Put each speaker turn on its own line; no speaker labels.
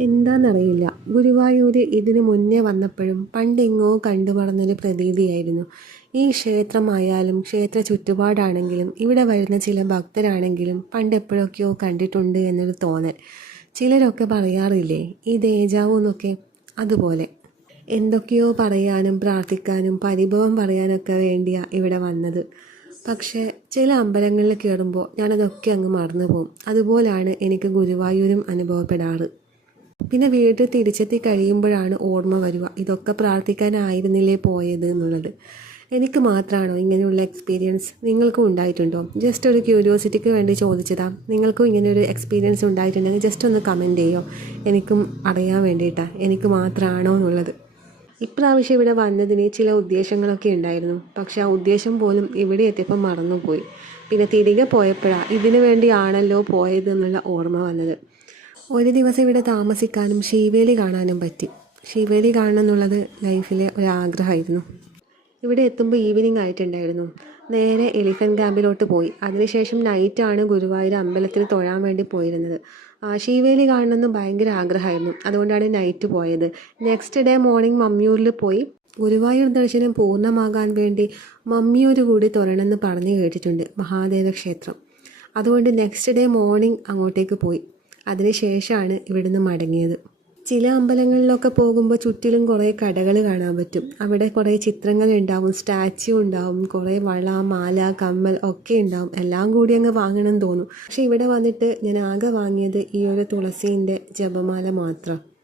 എന്താണെന്നറിയില്ല ഗുരുവായൂർ ഇതിനു മുന്നേ വന്നപ്പോഴും പണ്ടെങ്ങോ കണ്ടു വളർന്നൊരു പ്രതീതിയായിരുന്നു. ഈ ക്ഷേത്രമായാലും ക്ഷേത്ര ചുറ്റുപാടാണെങ്കിലും ഇവിടെ വരുന്ന ചില ഭക്തരാണെങ്കിലും പണ്ടെപ്പോഴൊക്കെയോ കണ്ടിട്ടുണ്ട് എന്നൊരു തോന്നൽ. ചിലരൊക്കെ പറയാറില്ലേ ഈ ദേജാവു എന്നൊക്കെ? അതുപോലെ. എന്തൊക്കെയോ പറയാനും പ്രാർത്ഥിക്കാനും പരിഭവം പറയാനൊക്കെ വേണ്ടിയാ ഇവിടെ വന്നത്. പക്ഷേ ചില അമ്പലങ്ങളിൽ കയറുമ്പോൾ ഞാനതൊക്കെ അങ്ങ് മറന്നു പോകും അതുപോലാണ് എനിക്ക് ഗുരുവായൂരും അനുഭവപ്പെടാറ്. പിന്നെ വീട്ടിൽ തിരിച്ചെത്തി കഴിയുമ്പോഴാണ് ഓർമ്മ വരിക. ഇതൊക്കെ പ്രാർത്ഥിക്കാനായിരുന്നില്ലേ പോയത് എന്നുള്ളത്. എനിക്ക് മാത്രമാണോ ഇങ്ങനെയുള്ള എക്സ്പീരിയൻസ് നിങ്ങൾക്കും ഉണ്ടായിട്ടുണ്ടോ? ജസ്റ്റ് ഒരു ക്യൂരിയോസിറ്റിക്ക് വേണ്ടി ചോദിച്ചതാ. നിങ്ങൾക്കും ഇങ്ങനെ ഒരു എക്സ്പീരിയൻസ് ഉണ്ടായിട്ടുണ്ടെങ്കിൽ ജസ്റ്റ് ഒന്ന് കമന്റ് ചെയ്യോ? എനിക്കും അറിയാൻ വേണ്ടിയിട്ടാണ് എനിക്ക് മാത്രമാണോ എന്നുള്ളത്. ഇപ്രാവശ്യം ഇവിടെ വന്നതിന് ചില ഉദ്ദേശങ്ങളൊക്കെ ഉണ്ടായിരുന്നു. പക്ഷെ ആ ഉദ്ദേശം പോലും ഇവിടെ എത്തിയപ്പോൾ മറന്നുപോയി. പിന്നെ തിരികെ പോയപ്പോഴാണ് ഇതിനു വേണ്ടിയാണല്ലോ പോയത് എന്നുള്ള ഓർമ്മ വന്നത്. ഒരു ദിവസം ഇവിടെ താമസിക്കാനും ശിവേലി കാണാനും പറ്റി. ശിവേലി കാണണം എന്നുള്ളത് ലൈഫിലെ ഒരു ആഗ്രഹമായിരുന്നു ഇവിടെ എത്തുമ്പോൾ ഈവനിങ് ആയിട്ടുണ്ടായിരുന്നു. നേരെ എലിഫന്റ് ക്യാമ്പിലോട്ട് പോയി. അതിനുശേഷം നൈറ്റാണ് ഗുരുവായൂർ അമ്പലത്തിൽ തൊഴാൻ വേണ്ടി പോയിരുന്നത്. ശീവേലി കാണണമെന്ന് ഭയങ്കര ആഗ്രഹമായിരുന്നു. അതുകൊണ്ടാണ് നൈറ്റ് പോയത്. നെക്സ്റ്റ് ഡേ മോർണിംഗ് മമ്മിയൂരിൽ പോയി. ഗുരുവായൂർ ദർശനം പൂർണമാകാൻ വേണ്ടി മമ്മിയൂർ കൂടി തൊഴണമെന്ന് പറഞ്ഞു കേട്ടിട്ടുണ്ട് മഹാദേവ ക്ഷേത്രം അതുകൊണ്ട് നെക്സ്റ്റ് ഡേ മോർണിംഗ് അങ്ങോട്ടേക്ക് പോയി. അതിനുശേഷമാണ് ഇവിടുന്ന് മടങ്ങിയത്. ചില അമ്പലങ്ങളിലൊക്കെ പോകുമ്പോൾ ചുറ്റിലും കുറേ കടകൾ കാണാൻ പറ്റും. അവിടെ കുറേ ചിത്രങ്ങൾ ഉണ്ടാവും സ്റ്റാച്യു ഉണ്ടാവും കുറേ വള മാല കമ്മൽ ഒക്കെ ഉണ്ടാവും. എല്ലാം കൂടി അങ്ങ് വാങ്ങണം തോന്നും. പക്ഷേ ഇവിടെ വന്നിട്ട് ഞാൻ ആകെ വാങ്ങിയത് ഈ ഒരു തുളസീന്റെ ജപമാല മാത്രം.